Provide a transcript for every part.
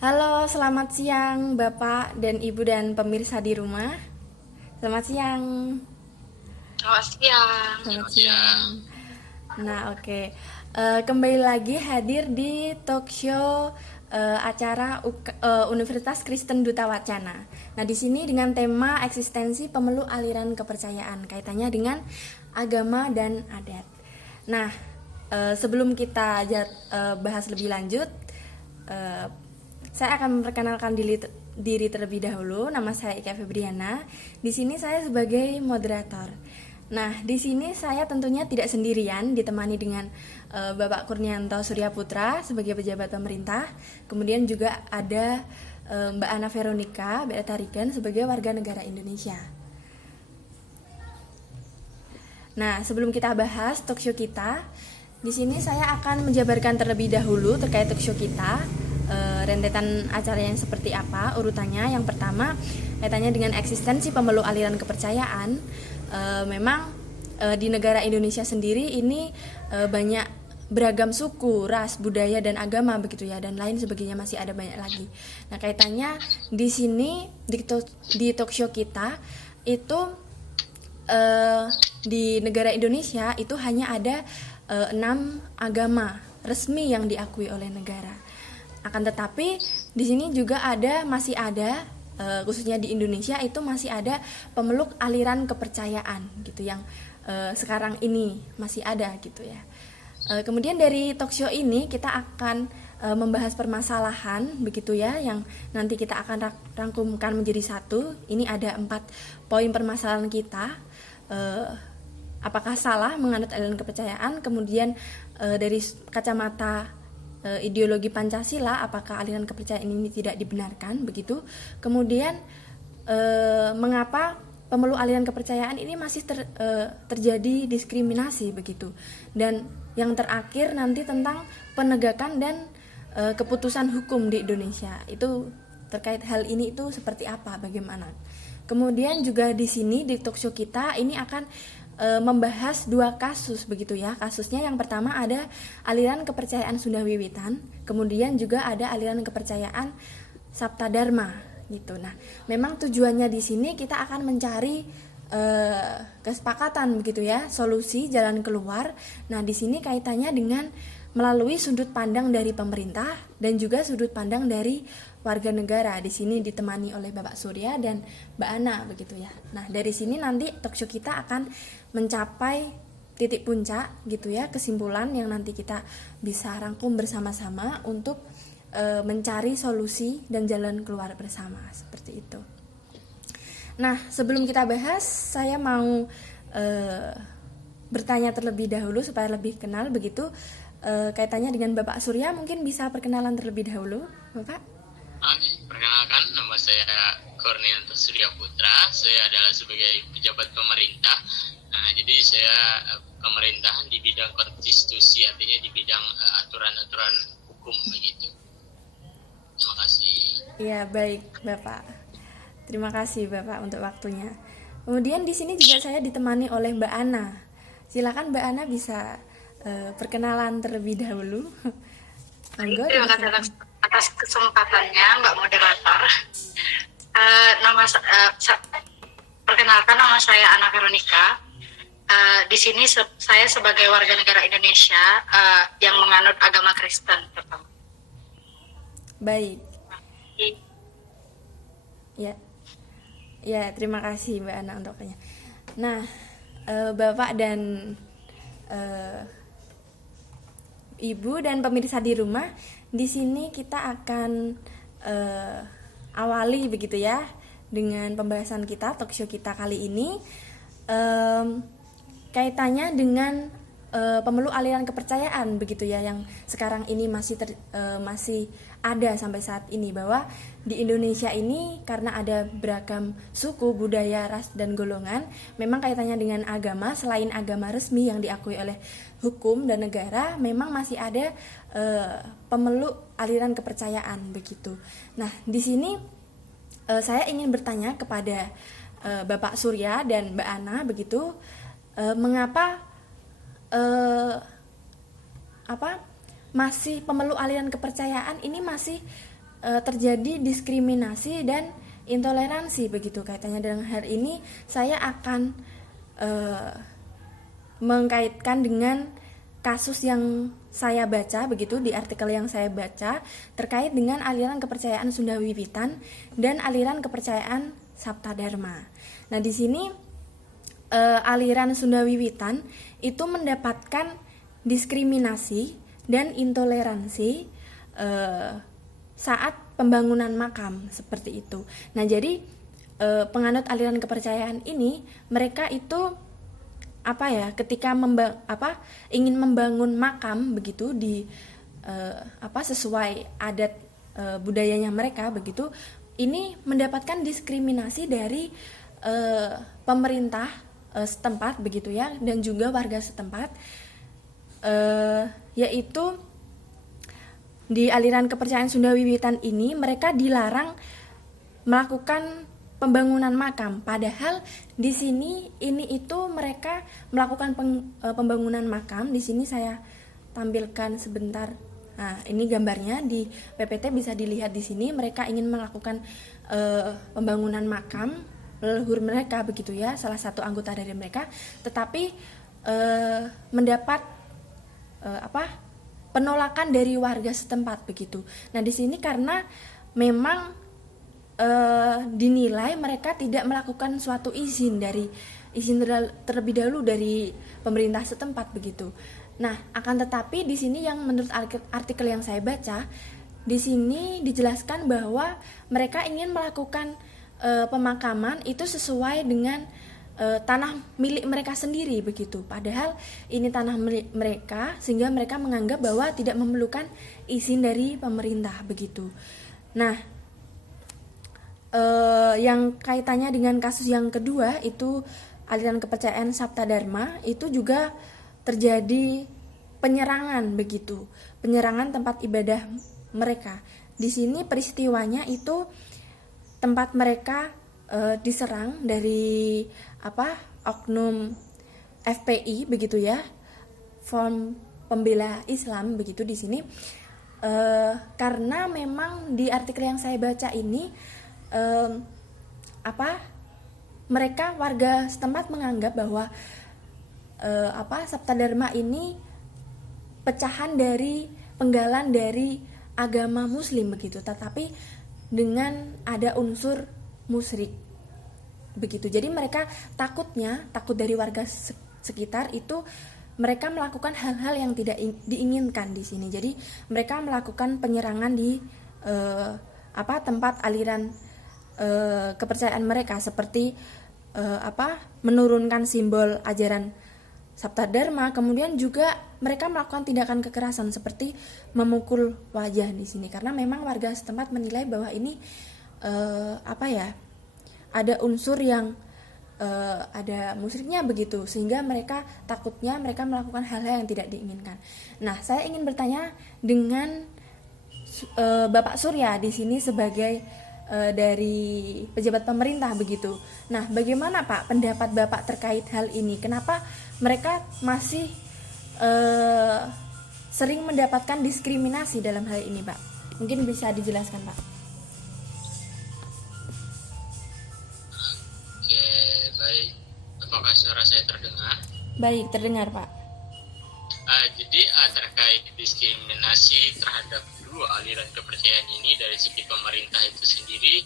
Halo, selamat siang Bapak dan Ibu dan pemirsa di rumah. Selamat siang. Selamat siang. Selamat Selamat siang. siang. Nah, oke. Kembali lagi hadir di talk show acara Universitas Kristen Duta Wacana. Nah, di sini dengan tema eksistensi pemeluk aliran kepercayaan kaitannya dengan agama dan adat. Nah, sebelum kita bahas lebih lanjut, eh, saya akan memperkenalkan diri terlebih dahulu. Nama saya Ika Febriana. Di sini saya sebagai moderator. Nah, di sini saya tentunya tidak sendirian, ditemani dengan Bapak Kurnianto Surya Putra sebagai pejabat pemerintah. Kemudian juga ada Mbak Ana Veronica Beatarigan sebagai warga negara Indonesia. Nah, sebelum kita bahas talk show kita, di sini saya akan menjabarkan terlebih dahulu terkait talk show kita, rentetan acara yang seperti apa, urutannya. Yang pertama, kaitannya dengan eksistensi pemeluk aliran kepercayaan. Memang di negara Indonesia sendiri ini banyak beragam suku, ras, budaya dan agama begitu ya, dan lain sebagainya, masih ada banyak lagi. Nah, kaitannya di sini di talk show kita itu di negara Indonesia itu hanya ada 6 agama resmi yang diakui oleh negara. Akan tetapi di sini juga masih ada khususnya di Indonesia itu masih ada pemeluk aliran kepercayaan gitu yang sekarang ini masih ada gitu ya. Kemudian dari talk show ini kita akan membahas permasalahan begitu ya, yang nanti kita akan rangkumkan menjadi satu. Ini ada 4 poin permasalahan kita. Apakah salah menganut aliran kepercayaan? Kemudian dari kacamata ideologi Pancasila, apakah aliran kepercayaan ini tidak dibenarkan begitu? Kemudian mengapa pemeluk aliran kepercayaan ini masih terjadi diskriminasi begitu? Dan yang terakhir nanti tentang penegakan dan keputusan hukum di Indonesia itu terkait hal ini itu seperti apa, bagaimana? Kemudian juga di sini di talk show kita ini akan membahas 2 kasus begitu ya. Kasusnya yang pertama ada aliran kepercayaan Sunda Wiwitan, kemudian juga ada aliran kepercayaan Sabta Dharma gitu. Nah, memang tujuannya di sini kita akan mencari kesepakatan begitu ya, solusi jalan keluar. Nah, di sini kaitannya dengan melalui sudut pandang dari pemerintah dan juga sudut pandang dari warga negara. Di sini ditemani oleh Bapak Surya dan Mbak Ana begitu ya. Nah, dari sini nanti talk show kita akan mencapai titik puncak gitu ya, kesimpulan yang nanti kita bisa rangkum bersama-sama untuk mencari solusi dan jalan keluar bersama seperti itu. Nah, sebelum kita bahas, saya mau bertanya terlebih dahulu supaya lebih kenal begitu. Kaitannya dengan Bapak Surya, mungkin bisa perkenalan terlebih dahulu, Bapak? Perkenalkan, nama saya Kurnianto Surya Putra. Saya adalah sebagai pejabat pemerintah. Nah, jadi saya pemerintahan di bidang konstitusi, artinya di bidang aturan-aturan hukum begitu. Terima kasih. Iya, baik, Bapak. Terima kasih, Bapak, untuk waktunya. Kemudian di sini juga saya ditemani oleh Mbak Ana. Silakan Mbak Ana bisa perkenalan terlebih dahulu. Monggo, Terima kasih atas kesempatannya, Mbak Moderator. Perkenalkan, nama saya Ana Veronica. Di sini saya sebagai warga negara Indonesia yang menganut agama Kristen pertama. Baik. Ya. Ya, terima kasih Mbak Ana untuknya. Nah, Bapak dan Ibu dan pemirsa di rumah, di sini kita akan awali begitu ya dengan pembahasan kita, talk show kita kali ini kaitannya dengan pemeluk aliran kepercayaan begitu ya, yang sekarang ini masih ada sampai saat ini, bahwa di Indonesia ini karena ada beragam suku, budaya, ras dan golongan, memang kaitannya dengan agama. Selain agama resmi yang diakui oleh hukum dan negara, memang masih ada pemeluk aliran kepercayaan begitu. Nah, di sini saya ingin bertanya kepada Bapak Surya dan Mbak Ana begitu, mengapa masih pemeluk aliran kepercayaan ini masih terjadi diskriminasi dan intoleransi begitu. Kaitannya dengan hal ini saya akan mengkaitkan dengan kasus yang saya baca begitu di artikel yang saya baca terkait dengan aliran kepercayaan Sunda Wiwitan dan aliran kepercayaan Sabta Dharma. Nah, di sini aliran Sunda Wiwitan itu mendapatkan diskriminasi dan intoleransi saat pembangunan makam seperti itu. Nah, jadi penganut aliran kepercayaan ini mereka itu ketika ingin membangun makam begitu di sesuai adat budayanya mereka begitu, ini mendapatkan diskriminasi dari pemerintah setempat begitu ya, dan juga warga setempat, yaitu di aliran kepercayaan Sunda Wiwitan ini mereka dilarang melakukan pembangunan makam. Padahal di sini mereka melakukan pembangunan makam. Di sini saya tampilkan sebentar. Nah, ini gambarnya di PPT bisa dilihat di sini. Mereka ingin melakukan pembangunan makam leluhur mereka begitu ya, salah satu anggota dari mereka, tetapi mendapat penolakan dari warga setempat begitu. Nah, di sini karena memang dinilai mereka tidak melakukan suatu izin terlebih dahulu dari pemerintah setempat begitu. Nah, akan tetapi di sini yang menurut artikel yang saya baca, di sini dijelaskan bahwa mereka ingin melakukan pemakaman itu sesuai dengan tanah milik mereka sendiri begitu. Padahal ini tanah milik mereka, sehingga mereka menganggap bahwa tidak memerlukan izin dari pemerintah begitu. Nah, yang kaitannya dengan kasus yang kedua itu aliran kepercayaan Sabta Dharma, itu juga terjadi penyerangan begitu, penyerangan tempat ibadah mereka. Di sini peristiwanya itu tempat mereka diserang dari oknum FPI begitu ya, Front Pembela Islam begitu di sini, karena memang di artikel yang saya baca ini mereka warga setempat menganggap bahwa Sabta Dharma ini pecahan dari penggalan dari agama Muslim begitu, tetapi dengan ada unsur musyrik begitu. Jadi mereka takut dari warga sekitar itu mereka melakukan hal-hal yang tidak diinginkan di sini. Jadi mereka melakukan penyerangan di tempat aliran kepercayaan mereka, seperti menurunkan simbol ajaran Sabta Dharma. Kemudian juga mereka melakukan tindakan kekerasan seperti memukul wajah di sini, karena memang warga setempat menilai bahwa ini ada unsur yang ada musyriknya begitu, sehingga mereka takutnya mereka melakukan hal-hal yang tidak diinginkan. Nah, saya ingin bertanya dengan Bapak Surya di sini sebagai dari pejabat pemerintah begitu. Nah, bagaimana Pak pendapat Bapak terkait hal ini? Kenapa mereka masih sering mendapatkan diskriminasi dalam hal ini, Pak? Mungkin bisa dijelaskan, Pak. Oke, baik. Apakah suara saya terdengar? Baik, terdengar, Pak. Jadi terkait diskriminasi terhadap dua aliran kepercayaan ini dari segi pemerintah itu sendiri,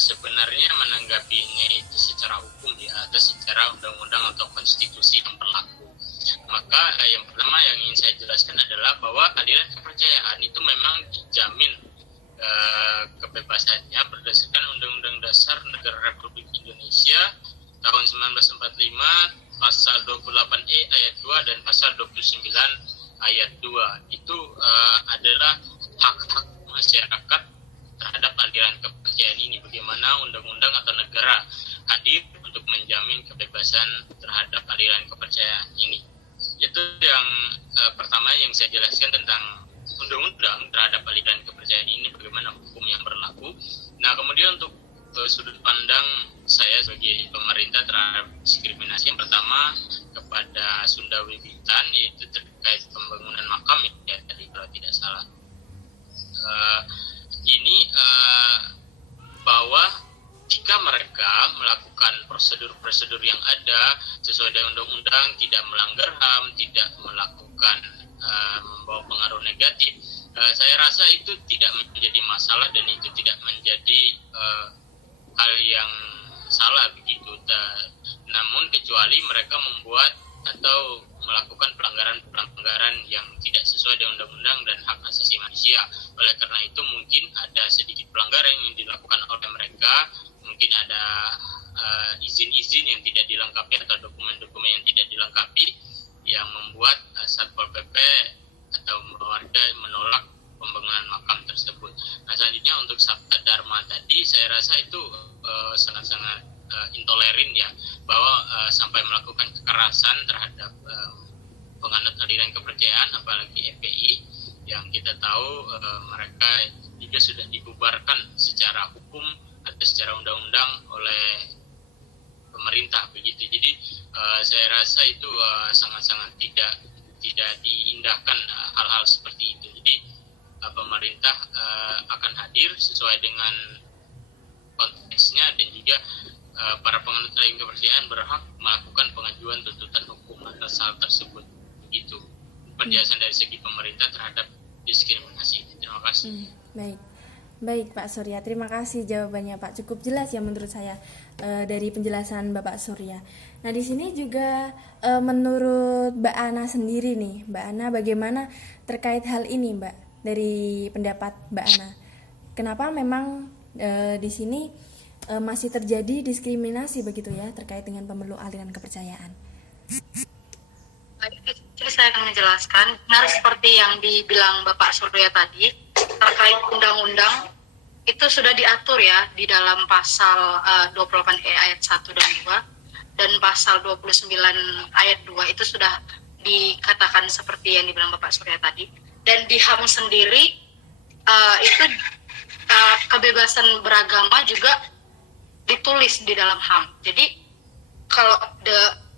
sebenarnya menanggapinya itu secara hukum atau secara undang-undang atau konstitusi yang berlaku. Maka yang pertama yang ingin saya jelaskan adalah bahwa aliran kepercayaan itu memang dijamin kebebasannya berdasarkan Undang-Undang Dasar Negara Republik Indonesia tahun 1945 pasal 28E ayat 2 dan pasal 29 ayat 2. Itu adalah hak-hak masyarakat terhadap aliran kepercayaan ini, bagaimana undang-undang atau negara hadir untuk menjamin kebebasan terhadap aliran kepercayaan ini. Itu yang pertama yang saya jelaskan tentang undang-undang terhadap aliran kepercayaan ini, bagaimana hukum yang berlaku. Nah, kemudian untuk sudut pandang saya sebagai pemerintah terhadap diskriminasi, yang pertama kepada Sunda Wiwitan, yaitu terkait pembangunan makam ya tadi kalau tidak salah. ini bahwa jika mereka melakukan prosedur-prosedur yang ada sesuai dengan undang-undang, tidak melanggar HAM, tidak melakukan membawa pengaruh negatif, saya rasa itu tidak menjadi masalah dan itu tidak menjadi hal yang salah begitu. Namun kecuali mereka membuat atau melakukan pelanggaran yang tidak sesuai dengan undang-undang dan hak asasi manusia. Oleh karena itu mungkin ada sedikit pelanggaran yang dilakukan oleh mereka, mungkin ada izin-izin yang tidak dilengkapi atau dokumen-dokumen yang tidak dilengkapi yang membuat Satpol PP atau warga menolak pembangunan makam tersebut. Nah, selanjutnya untuk Sabta Dharma tadi saya rasa itu sangat-sangat intoleran ya, bahwa sampai melakukan kekerasan terhadap penganut aliran kepercayaan apalagi FPI yang kita tahu mereka juga sudah dibubarkan secara hukum atau secara undang-undang oleh pemerintah begitu. Jadi saya rasa itu sangat-sangat tidak diindahkan hal-hal seperti itu. Jadi pemerintah akan hadir sesuai dengan konteksnya dan juga para penganut aliran kepercayaan berhak melakukan pengajuan tuntutan hukum atas hal tersebut. Begitu penjelasan dari segi pemerintah terhadap diskriminasi. Terima kasih. Baik Pak Surya, terima kasih jawabannya Pak, cukup jelas ya menurut saya dari penjelasan Bapak Surya. Nah di sini juga menurut Mbak Ana sendiri nih, Mbak Ana bagaimana terkait hal ini Mbak, dari pendapat Mbak Ana, kenapa memang di sini masih terjadi diskriminasi begitu ya terkait dengan pemeluk aliran kepercayaan? Jadi saya akan menjelaskan, benar seperti yang dibilang Bapak Surya tadi, terkait undang-undang itu sudah diatur ya di dalam pasal 28E ayat 1 dan 2, dan pasal 29 ayat 2 itu sudah dikatakan seperti yang dibilang Bapak Surya tadi. Dan di HAM sendiri itu kebebasan beragama juga ditulis di dalam HAM. Jadi kalau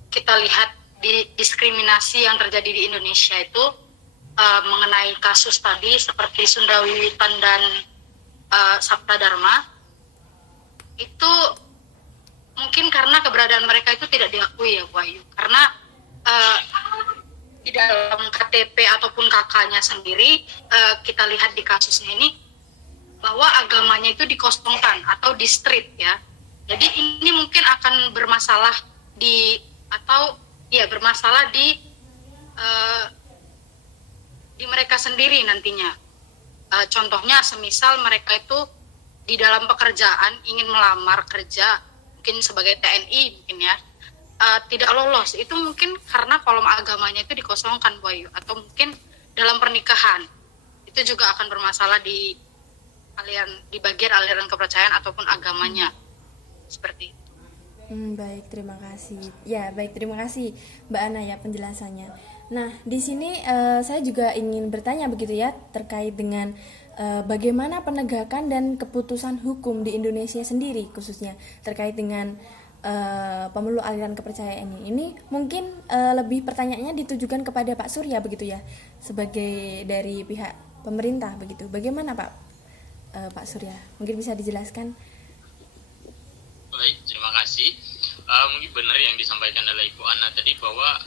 kita lihat di diskriminasi yang terjadi di Indonesia itu mengenai kasus tadi seperti Sunda Wiwitan dan Sabta Dharma, itu mungkin karena keberadaan mereka itu tidak diakui ya Bu Ayu, karena di dalam KTP ataupun KK-nya sendiri kita lihat di kasusnya ini bahwa agamanya itu dikosongkan atau di street ya. Jadi ini mungkin akan bermasalah di mereka sendiri nantinya. Contohnya semisal mereka itu di dalam pekerjaan ingin melamar kerja mungkin sebagai TNI mungkin ya, tidak lolos, itu mungkin karena kolom agamanya itu dikosongkan Bu Ayu, atau mungkin dalam pernikahan itu juga akan bermasalah di bagian aliran kepercayaan ataupun agamanya seperti itu. Baik, terima kasih. Ya, baik, terima kasih Mbak Ana ya penjelasannya. Nah, di sini saya juga ingin bertanya begitu ya terkait dengan bagaimana penegakan dan keputusan hukum di Indonesia sendiri khususnya terkait dengan pemeluk aliran kepercayaan ini. Ini mungkin lebih pertanyaannya ditujukan kepada Pak Surya begitu ya, sebagai dari pihak pemerintah begitu. Bagaimana Pak Surya? Mungkin bisa dijelaskan. Baik, terima kasih. Mungkin benar yang disampaikan oleh Ibu Ana tadi bahwa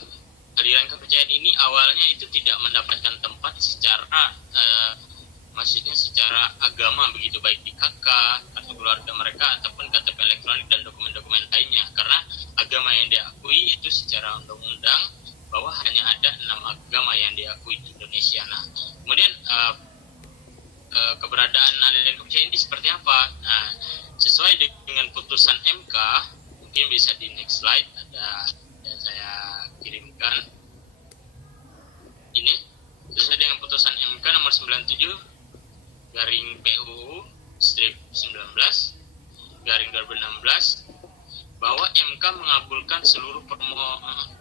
aliran kepercayaan ini awalnya itu tidak mendapatkan tempat secara maksudnya secara agama begitu, baik di KK atau keluarga mereka ataupun KTP elektronik dan dokumen-dokumen lainnya, karena agama yang diakui itu secara undang-undang bahwa hanya ada 6 agama yang diakui di Indonesia. Nah, kemudian keberadaan aliran kepercayaan ini seperti apa? Nah, sesuai dengan putusan MK, mungkin bisa di next slide ada yang saya kirimkan. Ini sesuai dengan putusan MK nomor 97 garing PUU strip 19 garing 2016 bahwa MK mengabulkan seluruh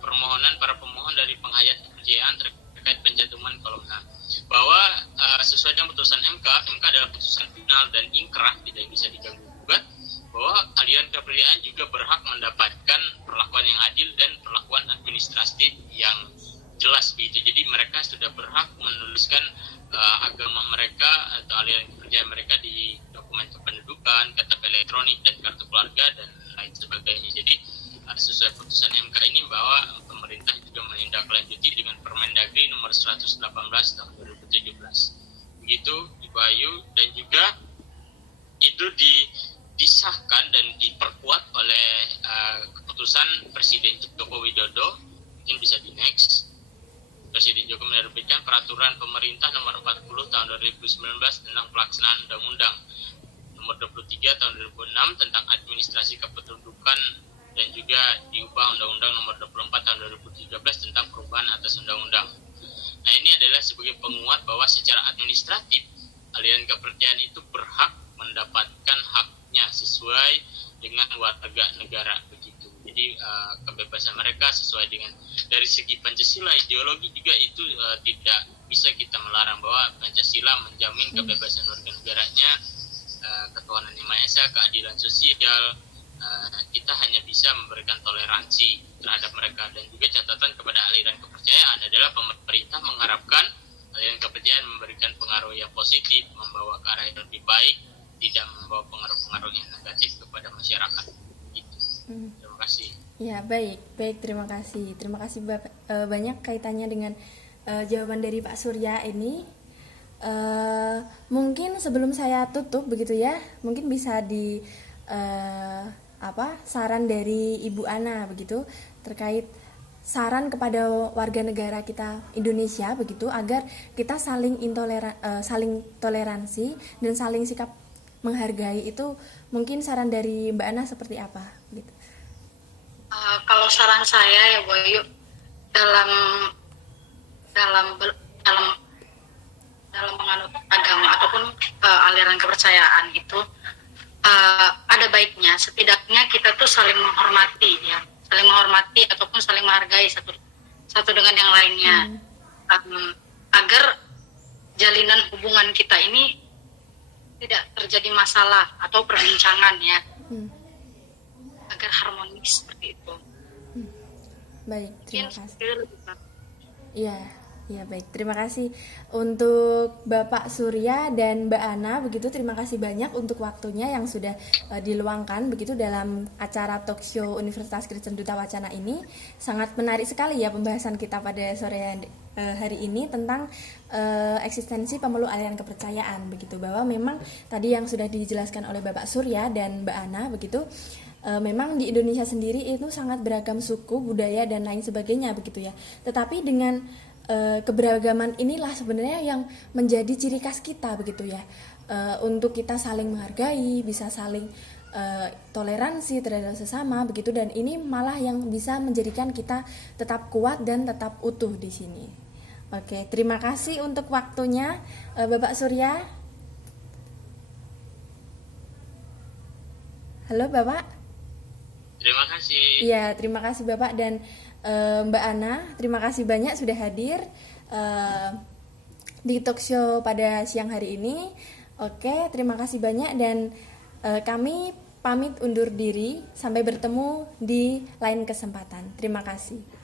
permohonan para pemohon dari penghayat kepercayaan terkait pencantuman kolom H, bahwa sesuai dengan putusan MK adalah putusan final dan inkrah, tidak bisa diganggu gugat, bahwa aliran kepercayaan juga berhak mendapatkan perlakuan yang adil dan perlakuan administratif yang jelas begitu. Jadi mereka sudah berhak menuliskan agama mereka atau aliran kepercayaan mereka di dokumen kependudukan, KTP elektronik, dan kartu keluarga, dan lain sebagainya. Jadi sesuai putusan MK ini bahwa pemerintah juga menindaklanjuti dengan Permendagri nomor 118 tahun 2017. Begitu Ibu Ayu, dan juga itu disahkan dan diperkuat oleh keputusan Presiden Joko Widodo. Mungkin bisa di next. Presiden Joko menerbitkan peraturan pemerintah nomor 40 tahun 2019 tentang pelaksanaan undang-undang nomor 23 tahun 2006 tentang administrasi kependudukan, dan juga diubah undang-undang nomor 24 tahun 2013 tentang perubahan atas undang-undang. Nah, ini adalah sebagai penguat bahwa secara administratif aliran kepercayaan itu berhak mendapatkan haknya sesuai dengan warga negara begitu. Jadi kebebasan mereka sesuai dengan, dari segi Pancasila ideologi juga itu tidak bisa kita melarang bahwa Pancasila menjamin kebebasan warga negaranya, ketuhanan Yang Maha Esa, keadilan sosial. Kita hanya bisa memberikan toleransi terhadap mereka. Dan juga catatan kepada aliran kepercayaan adalah pemerintah mengharapkan aliran kepercayaan memberikan pengaruh yang positif, membawa ke arah yang lebih baik, tidak membawa pengaruh-pengaruh yang negatif kepada masyarakat. Gitu. Terima kasih. Ya, baik, terima kasih. Terima kasih banyak kaitannya dengan jawaban dari Pak Surya ini. Mungkin sebelum saya tutup begitu ya, mungkin bisa di saran dari Ibu Ana begitu terkait saran kepada warga negara kita Indonesia begitu agar kita saling toleransi dan saling sikap menghargai. Itu mungkin saran dari Mbak Ana seperti apa gitu. Kalau saran saya ya Bu Ayu, dalam menganut agama ataupun aliran kepercayaan itu ada baiknya setidaknya kita tuh saling menghormati ataupun saling menghargai satu dengan yang lainnya, agar jalinan hubungan kita ini tidak terjadi masalah atau perbincangan ya, agar harmonis seperti itu. Baik, terima kasih. Iya baik, terima kasih untuk Bapak Surya dan Mbak Ana begitu. Terima kasih banyak untuk waktunya yang sudah diluangkan begitu dalam acara talk show Universitas Kristen Duta Wacana ini. Sangat menarik sekali ya pembahasan kita pada sore hari ini tentang eksistensi pemeluk aliran kepercayaan begitu, bahwa memang tadi yang sudah dijelaskan oleh Bapak Surya dan Mbak Ana begitu, memang di Indonesia sendiri itu sangat beragam suku, budaya dan lain sebagainya begitu ya. Tetapi dengan keberagaman inilah sebenarnya yang menjadi ciri khas kita begitu ya, untuk kita saling menghargai, bisa saling toleransi terhadap sesama begitu, dan ini malah yang bisa menjadikan kita tetap kuat dan tetap utuh di sini. Oke, terima kasih untuk waktunya Bapak Surya. Halo Bapak. Terima kasih. Iya, terima kasih Bapak dan Mbak Ana, terima kasih banyak sudah hadir di talk show pada siang hari ini. Oke, terima kasih banyak dan kami pamit undur diri. Sampai bertemu di lain kesempatan. Terima kasih.